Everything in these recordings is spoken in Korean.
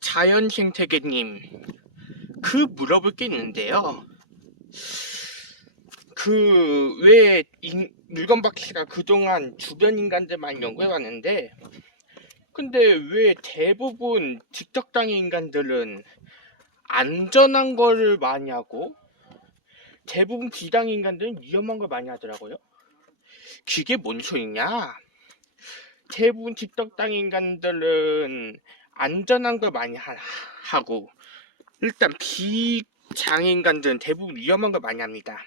자연생태계님, 물어볼 게 있는데요. 왜 물건박 씨가 그동안 주변 인간들만 연구해왔는데, 근데 왜 대부분 직접당의 인간들은 안전한 거를 많이 하고, 대부분 비당의 인간들은 위험한 걸 많이 하더라고요? 그게 뭔 소리냐? 대부분 직접당의 인간들은 안전한 걸 많이 하고, 일단 비장애인간들은 대부분 위험한 걸 많이 합니다.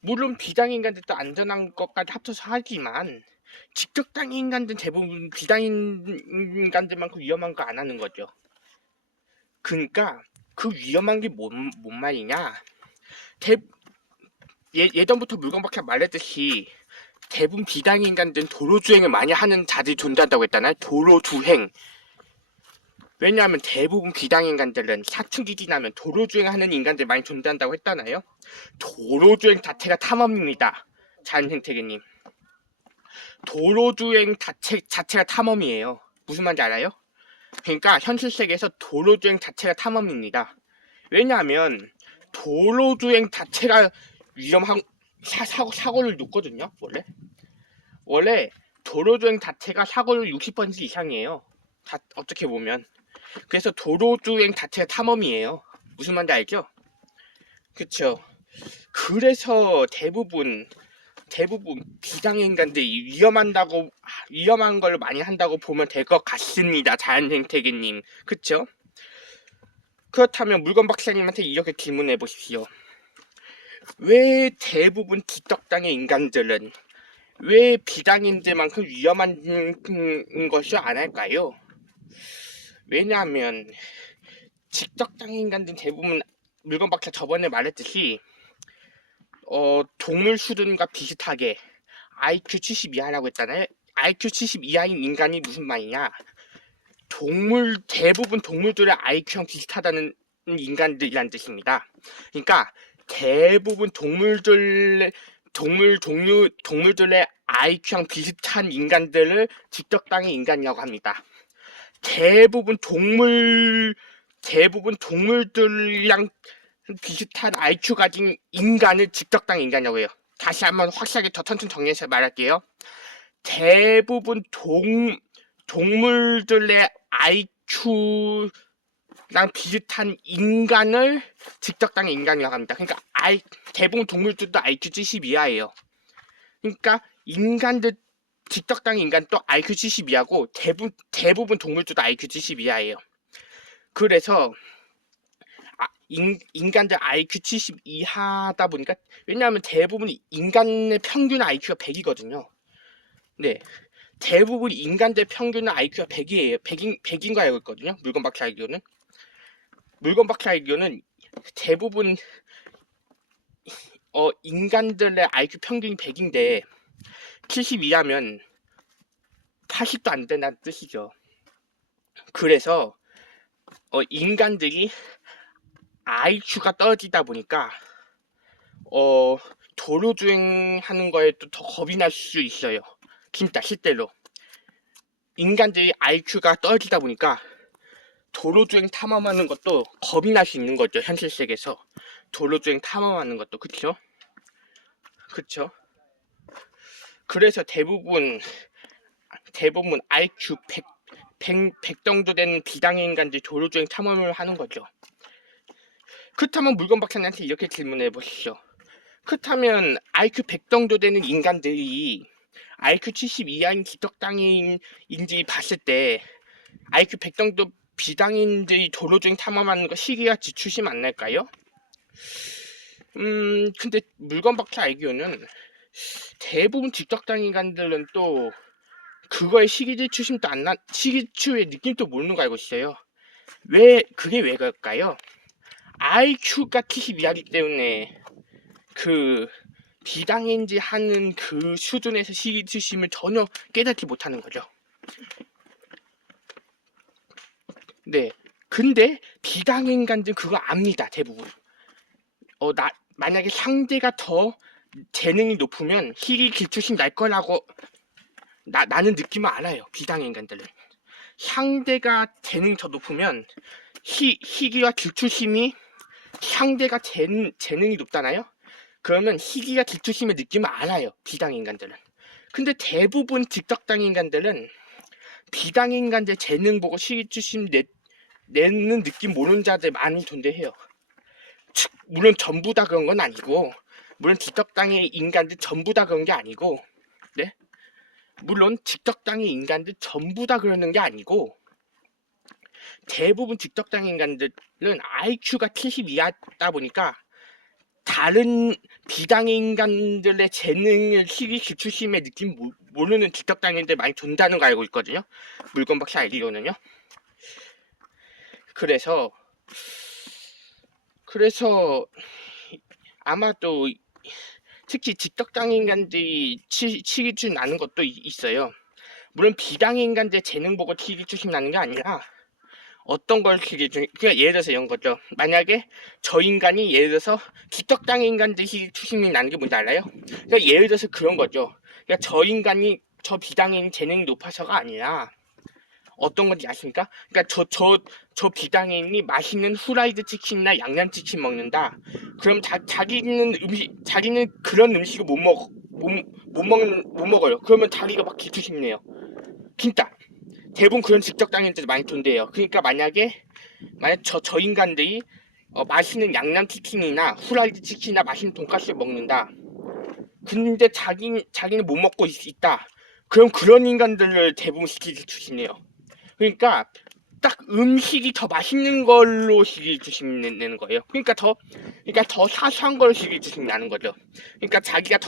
물론 비장애인간들도 안전한 것까지 합쳐서 하지만 직접당의 인간들은 대부분 비장애인간들만큼 위험한 거 안 하는 거죠. 그러니까 그 위험한 게 뭔 말이냐? 예전부터 물건박사 말했듯이 대부분 비장애인간들은 도로주행을 많이 하는 자들이 존재한다고 했잖아요. 도로주행. 왜냐하면 대부분 비장애인간들은 사춘기 지나면 도로주행하는 인간들 많이 존재한다고 했잖아요. 도로주행 자체가 탐험입니다. 자연생태계님. 도로주행 자체가 탐험이에요. 무슨 말인지 알아요? 그러니까 현실 세계에서 도로주행 자체가 탐험입니다. 왜냐하면 도로주행 자체가 위험한 사고를 눕거든요. 원래 도로주행 자체가 사고율 60% 이상이에요. 어떻게 보면. 그래서 도로주행 자체가 탐험이에요. 무슨 말인지 알죠? 그쵸. 그래서 대부분 비장애인간들이 위험한 걸 많이 한다고 보면 될 것 같습니다. 자연생태계님. 그쵸? 그렇다면 물건 박사님한테 이렇게 질문해 보십시오. 왜 대부분 기떡당의 인간들은 왜 비장애인들만큼 위험한 것을 안 할까요? 왜냐하면 직접당의 인간들은 대부분 물건 박사 저번에 말했듯이 동물 수준과 비슷하게 IQ 70 이하라고 했잖아요. IQ 70 이하인 인간이 무슨 말이냐? 대부분 동물들의 IQ랑 비슷하다는 인간들이란 뜻입니다. 그러니까 대부분 동물들의 IQ랑 비슷한 인간들을 직접당의 인간이라고 합니다. 대부분 동물들이랑 비슷한 IQ 가진 인간을 직접당의 인간이라고 해요. 다시 한번 확실하게 더 천천히 정리해서 말할게요. 대부분 동물들의 IQ랑 비슷한 인간을 직접당의 인간이라고 합니다. 그러니까 대부분 동물들도 IQ 70 이하예요. 그러니까 직접당의 인간도 IQ 70 이하고 대부분 동물들도 IQ 70 이하예요. 그래서 인간들 IQ 70 이하다 보니까, 왜냐하면 대부분 인간의 평균 IQ가 100이거든요. 네. 대부분 인간들 평균은 IQ가 100이에요. 100인 거 알고 있거든요. 물건 박사 알기로는 대부분 인간들의 IQ 평균이 100인데 70 이하면 80도 안 된다는 뜻이죠. 그래서 인간들이 IQ가 떨어지다 보니까 도로주행하는 거에 또 더 겁이 날 수 있어요. 진짜 실제로 인간들이 IQ가 떨어지다 보니까 도로주행 탐험하는 것도 겁이 날 수 있는 거죠. 현실 세계에서 도로주행 탐험하는 것도. 그쵸? 그래서 대부분 IQ 100 정도 되는 비장애 인간들이 도로주행 탐험을 하는 거죠. 그렇다면 물건 박사님한테 이렇게 질문해 보시죠. 그렇다면 IQ 100 정도 되는 인간들이 IQ 70 이하인 기적당인지 봤을 때 IQ 100 정도 비장애인들이 도로주행 탐험하는 거 시기가 지추시면 안 날까요? 근데 물건 박사 알기로는 대부분 직접당 인간들은 또 그거에 시기추의 느낌도 모르는 거 알고 있어요. 그게 왜 그럴까요? IQ가 70 이하기 때문에 비장애인지 하는 그 수준에서 시기추심을 전혀 깨닫지 못하는 거죠. 네. 근데 비장애인간들은 그거 압니다. 대부분. 만약에 상대가 더 재능이 높으면 희귀 기초심 날 거라고 나는 느낌을 알아요. 비장애인간들은. 상대가 재능이 더 높으면 희귀와 질투심이 상대가 재능이 높잖아요. 그러면 희귀와 질투심의 느낌을 알아요, 비당 인간들은. 근데 대부분 직접당 인간들은 비당 인간들 재능 보고 질투심 내는 느낌 모르는 자들 많이 존재해요. 물론 전부 다 그런 건 아니고, 물론 직접당의 인간들 전부 다 그런 게 아니고, 네? 물론 직접당의 인간들 전부 다 그러는 게 아니고, 대부분 직접당 인간들은 IQ가 70 이하다 보니까 다른 비당의 인간들의 재능을 희귀 질투심의 느낌 모르는 직접당인들 많이 존재하는 거 알고 있거든요. 물건박사 알기로는요. 그래서 아마도 특히 직접당 인간들이 치기추 나는 것도 있어요. 물론 비당 인간들 재능 보고 치기추심 나는 게 아니라 어떤 걸 그러니까 예를 들어서 이런 거죠. 만약에 저 인간이 예를 들어서 직접당의 인간들이 추심이 나는 게 뭔지 알아요? 그러니까 예를 들어서 그런 거죠. 그러니까 저 인간이 저 비당인 재능이 높아서가 아니라 어떤 건지 아십니까? 그러니까 저 비당인이 맛있는 후라이드 치킨이나 양념치킨 먹는다. 그럼 자기는 그런 음식을 못 먹어요. 그러면 자기가 막 질투심내요. 진짜. 대부분 그런 직접당인들 많이 존재해요. 그러니까 만약 저 인간들이 맛있는 양념치킨이나 후라이드 치킨이나 맛있는 돈까스를 먹는다. 근데 자기는 못 먹고 있다. 그럼 그런 인간들을 대부분 시키기 주시네요. 그러니까 딱 음식이 더 맛있는 걸로 시기 주시는 거예요. 그러니까 더 사소한 걸 시기 주시는 거죠. 그러니까 자기가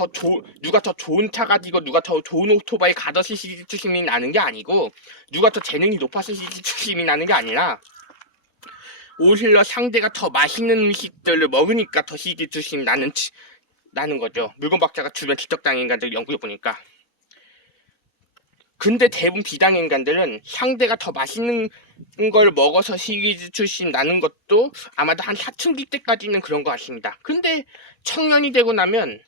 누가 더 좋은 차 가지고 누가 더 좋은 오토바이 가더시 시기 주심이 나는 게 아니고 누가 더 재능이 높아서 시기 주심이 나는 게 아니라 오히려 상대가 더 맛있는 음식들을 먹으니까 더 시기 주심이 나는 거죠. 물건박자가 주변 직접당 인간들 연구해 보니까. 근데 대부분 비당 인간들은 상대가 더 맛있는 걸 먹어서 시기주심 나는 것도 아마도 한 사춘기 때까지는 그런 것 같습니다. 근데 청년이 되고 나면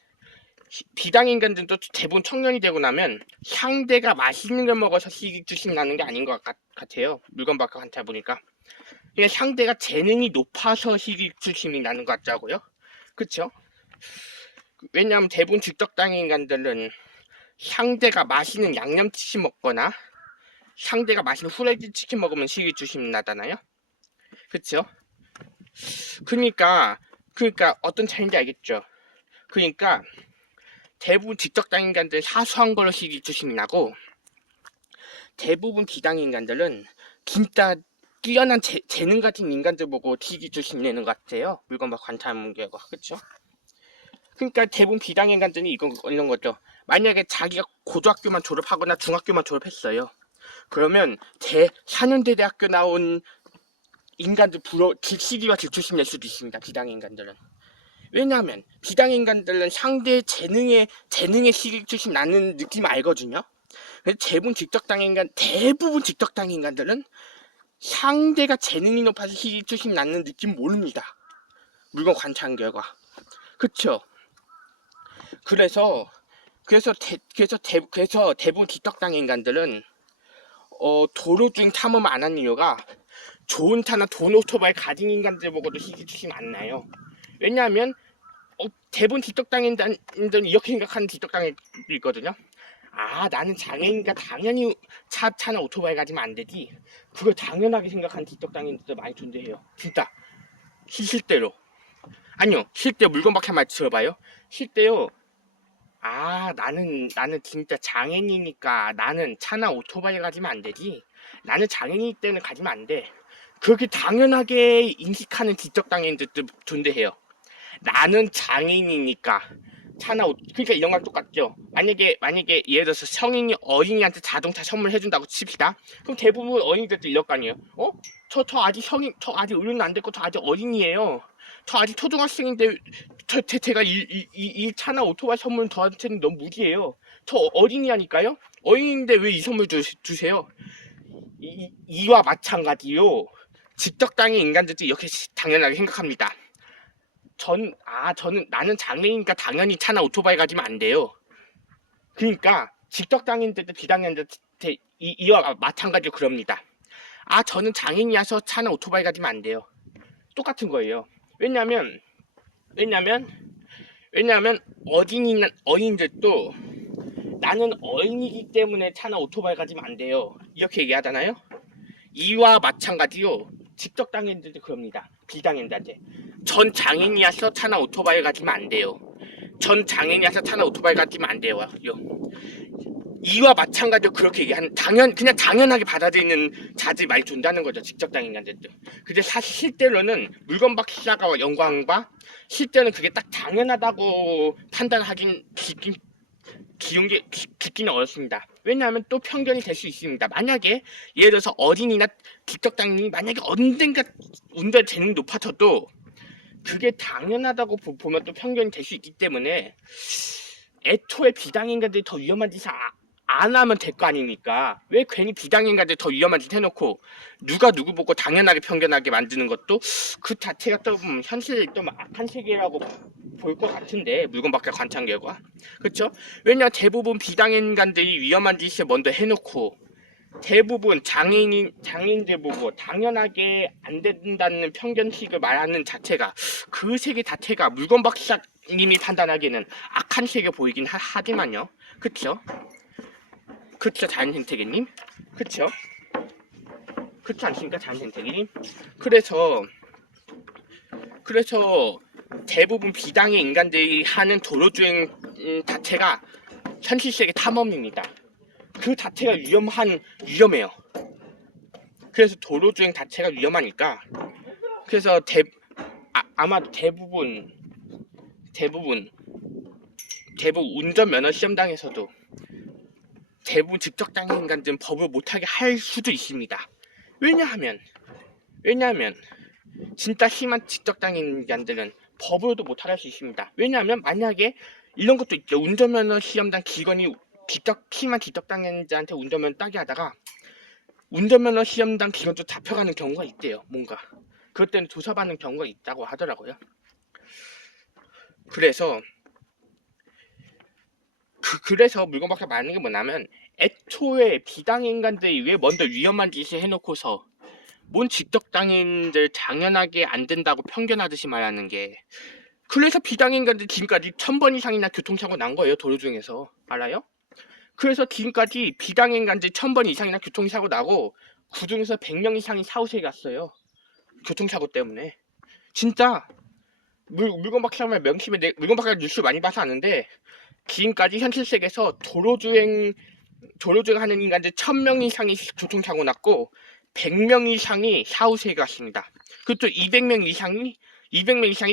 비당 인간들도 대부분 청년이 되고 나면 상대가 맛있는 걸 먹어서 시기주심 나는 게 아닌 것 같아요. 물건 바꿔 한타 보니까 그냥 상대가 재능이 높아서 시기주심이 나는 것 같자고요. 그쵸? 왜냐하면 대부분 직접당 인간들은 상대가 맛있는 양념치킨 먹거나 상대가 맛있는 후라이드 치킨 먹으면 시기주심 나잖아요. 그쵸? 그러니까 어떤 차이인지 알겠죠? 그러니까 대부분 직접당 인간들 사소한 걸로 시기주심이 나고 대부분 비당 인간들은 진짜 뛰어난 재능 가진 인간들 보고 시기주심 내는 것 같아요. 물건 막 관찰하는 게 그쵸? 그러니까 대부분 비당 인간들이 이런 거죠. 만약에 자기가 고등학교만 졸업하거나 중학교만 졸업했어요. 그러면 4년제 대학교 나온 인간들 시기와 질투심 낼 수도 있습니다. 비당 인간들은. 왜냐하면 비당 인간들은 상대의 재능에 시기주심 나는 느낌 알거든요. 그래서 대부분 직접당 인간들은 상대가 재능이 높아서 시기주심 나는 느낌 모릅니다. 물건 관찰한 결과. 그쵸? 그래서 대부분 직접당 인간들은 도로주행 탐험 안 하는 이유가 좋은 차나 좋은 오토바이 가진 인간들 보고도 시기주심 안 나요. 왜냐하면 대부분 직접당 인간들은 이렇게 생각하는 직접당인들이 있거든요. 아, 나는 장애인이니까 당연히 차나 오토바이 가지면 안 되지. 그걸 당연하게 생각하는 직접당인들 많이 존재해요. 진짜 실대로. 아니요, 실제 물건밖에 말 들어봐요. 실제요. 아, 나는 진짜 장애인이니까 나는 차나 오토바이 가지면 안 되지. 나는 장애인이기 때문에 가지면 안 돼. 그렇게 당연하게 인식하는 직접당인들도 존재해요. 나는 장애인이니까 그러니까 이런 거랑 똑같죠. 만약에 예를 들어서 성인이 어린이한테 자동차 선물해준다고 칩시다. 그럼 대부분 어린이들도 이럴 거 아니에요. 저 아직 어른은 안 됐고 저 아직 어린이에요. 저 아직 초등학생인데 제가 이 차나 오토바이 선물은 저한테는 너무 무리예요. 저 어린이라니까요. 어린이인데 왜 이 선물 주세요? 이와 마찬가지요. 직접당의 인간들도 이렇게 당연하게 생각합니다. 나는 장애인이니까 당연히 차나 오토바이 가지면 안 돼요. 그러니까 직접당인들도 비당인들한테 이와 마찬가지로 그럽니다. 아 저는 장애인이라서 차나 오토바이 가지면 안 돼요. 똑같은 거예요. 왜냐면 어린이들도 나는 어린이기 때문에 차나 오토바이 가지면 안 돼요. 이렇게 얘기하잖아요. 이와 마찬가지로 직접 장애인들도 그럽니다. 비장애인한테 전 장애인이라서 차나 오토바이 가지면 안 돼요. 전 장애인이라서 차나 오토바이 가지면 안 돼요. 이와 마찬가지로 그렇게 얘기하는 그냥 당연하게 받아들이는 자들이 많이 존재하는 거죠. 직접 장애인한테도. 근데 사실 실제로는 물건 박사가 연구한 실제는 그게 딱 당연하다고 판단하긴 듣기는 어렵습니다. 왜냐하면 또 편견이 될 수 있습니다. 만약에 예를 들어서 어린이나 직접 장애인이 만약에 언젠가 운전 재능이 높아져도 그게 당연하다고 보면 또 편견이 될 수 있기 때문에 애초에 비장애인들이 더 위험한 짓을 안 하면 될 거 아닙니까? 왜 괜히 비장애인들 더 위험한 짓 해놓고 누가 누구 보고 당연하게 편견하게 만드는 것도 그 자체가 좀 현실이 좀 악한 세계라고 볼 것 같은데 물건밖에 관찰 결과 그렇죠? 왜냐 대부분 비장애인들이 위험한 짓을 먼저 해놓고 대부분 장애인들 보고 당연하게 안 된다는 편견식을 말하는 자체가 그 세계 자체가 물건 박사님이 판단하기에는 악한 세계 보이긴 하지만요. 그쵸? 그쵸 자연생태계님? 그쵸? 그렇지 않습니까 자연생태계님? 그래서 대부분 비장애 인간들이 하는 도로주행 자체가 현실세계 탐험입니다. 그 자체가 위험해요. 그래서 도로주행 자체가 위험하니까 그래서 아마도 대부분 운전면허 시험장에서도 대부분 직접장애 인간들은 법을 못하게 할 수도 있습니다. 왜냐하면 진짜 심한 직접장애 인간들은 법으로도 못하게 할 수 있습니다. 왜냐하면 만약에 이런 것도 있죠. 운전면허 시험장 직원이 심한 직접장애인들한테 운전면허 따게 하다가 운전면허 시험장 기간도 잡혀가는 경우가 있대요. 뭔가 그것 때문에 조사받는 경우가 있다고 하더라고요. 그래서 물건밖에 말하는 게 뭐냐면 애초에 비장애 인간들이 왜 먼저 위험한 짓을 해놓고서 뭔 직접장애인들 당연하게 안 된다고 편견하듯이 말하는 게 그래서 비장애 인간들 지금까지 1000번 이상이나 교통사고 난 거예요. 도로 중에서 알아요? 그래서 지금까지 비장애 인간들 1000번 이상이나 교통사고 나고 그중에서 100명 이상이 사후세계 갔어요. 교통사고 때문에. 진짜 물건박사말 명심해. 물건박사 뉴스 많이 봐서 아는데 지금까지 현실세계에서 도로주행 하는 인간들 1000명 이상이 교통사고 났고 100명 이상이 사후세계 갔습니다. 그것도 200명 이상이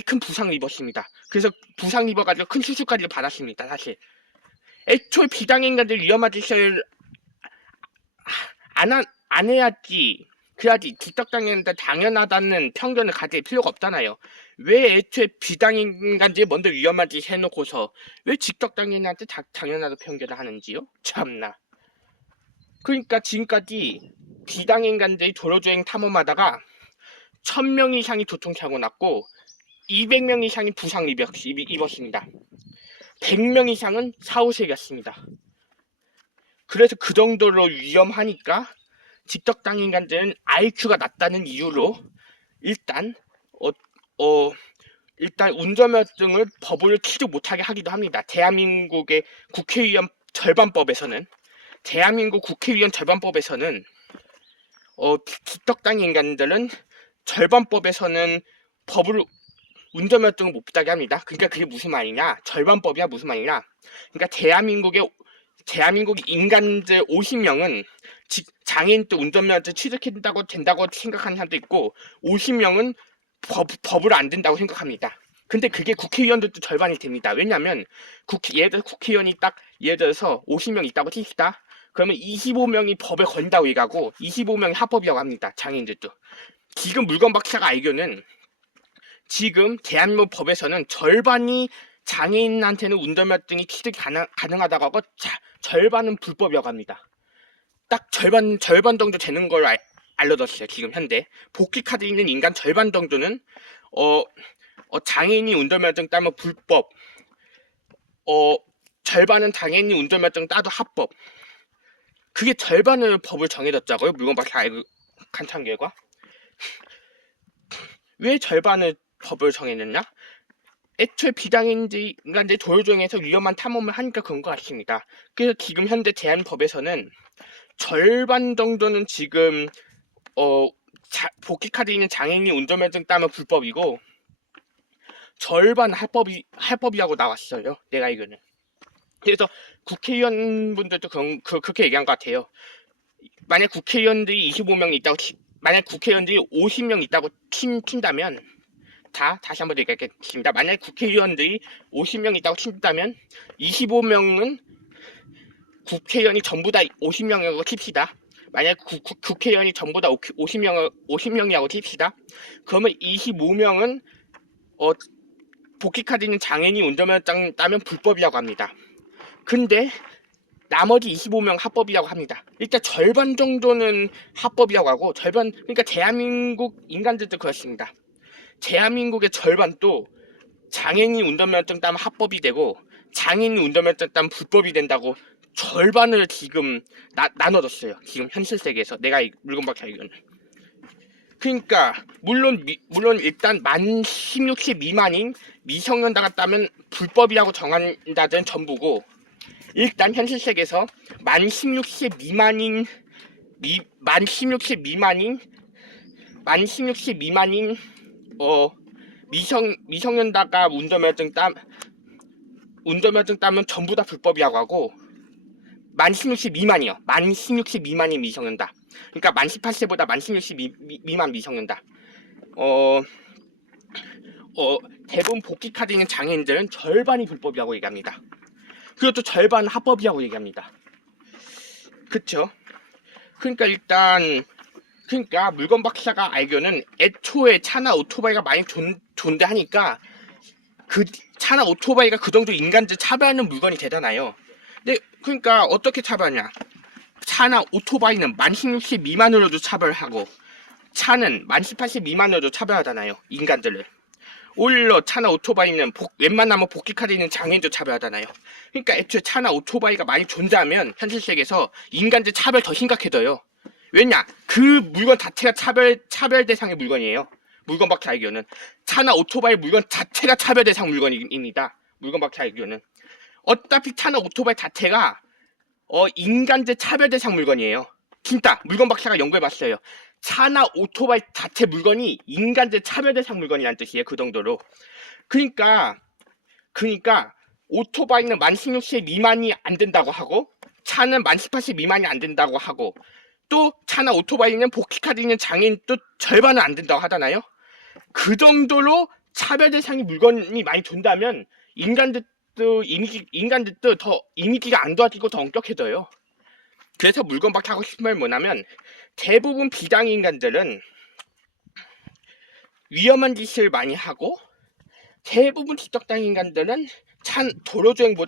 큰 부상을 입었습니다. 그래서 부상 입어가지고 큰 수술까지 받았습니다. 사실 애초에 비장애 인간들 위험한 짓을 안 해야지. 그래야지 직접장애인들 당연하다는 편견을 가질 필요가 없잖아요. 왜 애초에 비장애 인간들이 먼저 위험한 짓 해놓고서 왜 직접장애인한테 당연하다고 편견을 하는지요? 참나. 그러니까 지금까지 비장애 인간들이 도로주행 탐험하다가 1000명 이상이 교통사고 났고 200명 이상이 부상 입었습니다. 100명 이상은 사후세계였습니다. 그래서 그 정도로 위험하니까 직접장애 인간들은 IQ가 낮다는 이유로 일단 운전면허증을 법으로 취득 못하게 하기도 합니다. 대한민국의 국회의원 절반법에서는 직접장애 인간들은 절반법에서는 법을 운전면허증을 못 따게 합니다. 그러니까 그게 무슨 말이냐? 절반법이야 무슨 말이냐? 그러니까 대한민국 인간들 50명은 장애인 또 운전면허증 취득된다고 된다고 생각하는 사람도 있고 50명은 법으로 안 된다고 생각합니다. 근데 그게 국회의원들도 절반이 됩니다. 왜냐하면 예를 들어서 국회의원이 예를 들어서 50명 있다고 칩시다. 그러면 25명이 법에 걸린다고 얘기하고 25명이 합법이라고 합니다. 장애인들도. 지금 물건박사가 알기로는 지금 대한민국 법에서는 절반이 장애인한테는 운전면허증이 취득이 가능하다고 하고 절반은 불법이라고 합니다. 딱 절반 정도 되는 걸 알려줬어요. 지금 현재 복귀 카드 있는 인간 절반 정도는 장애인이 운전면허증 따면 불법, 절반은 장애인이 운전면허증 따도 합법. 그게 절반을 법을 정해졌다고요. 물건박사 간참 결과 왜 절반을 법을 정해냈냐? 애초에 비당인간들 도로주행에서 위험한 탐험을 하니까 그런 것 같습니다. 그래서 지금 현재 대한법에서는 절반 정도는 지금 복귀카드 있는 장애인이 운전면허증 따면 불법이고 절반 할법이라고 나왔어요. 내가 알기로는. 그래서 국회의원분들도 그렇게 얘기한 것 같아요. 만약 국회의원들이 25명 있다고 만약 국회의원들이 50명 있다고 친다면 다시 한번 얘기하겠습니다. 만약 국회의원들이 50명 있다고 친다면 25명은 국회의원이 전부 다 50명이라고 칩시다. 만약 국회의원이 전부 다 50명이라고 칩시다. 그러면 25명은 복귀카드 있는 장애인이 운전면허증 따면 불법이라고 합니다. 근데 나머지 25명 합법이라고 합니다. 일단 절반 정도는 합법이라고 하고 그러니까 대한민국 인간들도 그렇습니다. 대한민국의 절반도 장애인이 운전면허증 따면 합법이 되고 장애인이 운전면허증 따면 불법이 된다고 절반을 지금 나눠줬어요. 지금 현실 세계에서 내가 물건밖에 알기로는. 그러니까 물론 일단 만 16세 미만인 미성년자가 따면 불법이라고 정한다는 전부고 일단 현실 세계에서 만 16세 미만인 미성년자가 운전면허증 따면 전부 다 불법이라고 하고 만 16세 미만이요. 만 16세 미만인 미성년자. 그러니까 만 18세보다 만 16세 미만 미성년자. 대부분 복귀카드 있는 장애인들은 절반이 불법이라고 얘기합니다. 그리고 또 절반은 합법이라고 얘기합니다. 그쵸? 그러니까 물건 박사가 알기로는 애초에 차나 오토바이가 많이 존재하니까 그 차나 오토바이가 그 정도 인간들 차별하는 물건이 되잖아요. 근데 그러니까 어떻게 차별하냐? 차나 오토바이는 만 16세 미만으로도 차별하고 차는 만 18세 미만으로도 차별하잖아요. 인간들을. 오히려 차나 오토바이는 웬만하면 복귀카드 있는 장애인도 차별하잖아요. 그러니까 애초에 차나 오토바이가 많이 존재하면 현실 세계에서 인간들 차별 더 심각해져요. 왜냐? 그 물건 자체가 차별 대상의 물건이에요. 물건밖에 알기로는 차나 오토바이 물건 자체가 차별 대상 물건입니다. 물건밖에 알기로는 어차피 차나 오토바이 자체가 인간들 차별 대상 물건이에요. 진짜 물건박사가 연구해봤어요. 차나 오토바이 자체 물건이 인간들 차별 대상 물건이란 뜻이에요. 그 정도로. 그러니까 오토바이는 만 16세 미만이 안 된다고 하고 차는 만 18세 미만이 안 된다고 하고 또 차나 오토바이는 복귀카드 있는 장애인 또 절반은 안 된다고 하잖아요. 그 정도로 차별 대상의 물건이 많이 존재하면 인간들도 더 이미지가 안 좋아지고 더 엄격해져요. 그래서 물건밖에 하고 싶은 말이 뭐냐면 대부분 비장애 인간들은 위험한 짓을 많이 하고 대부분 지적당 인간들은 도로주행보다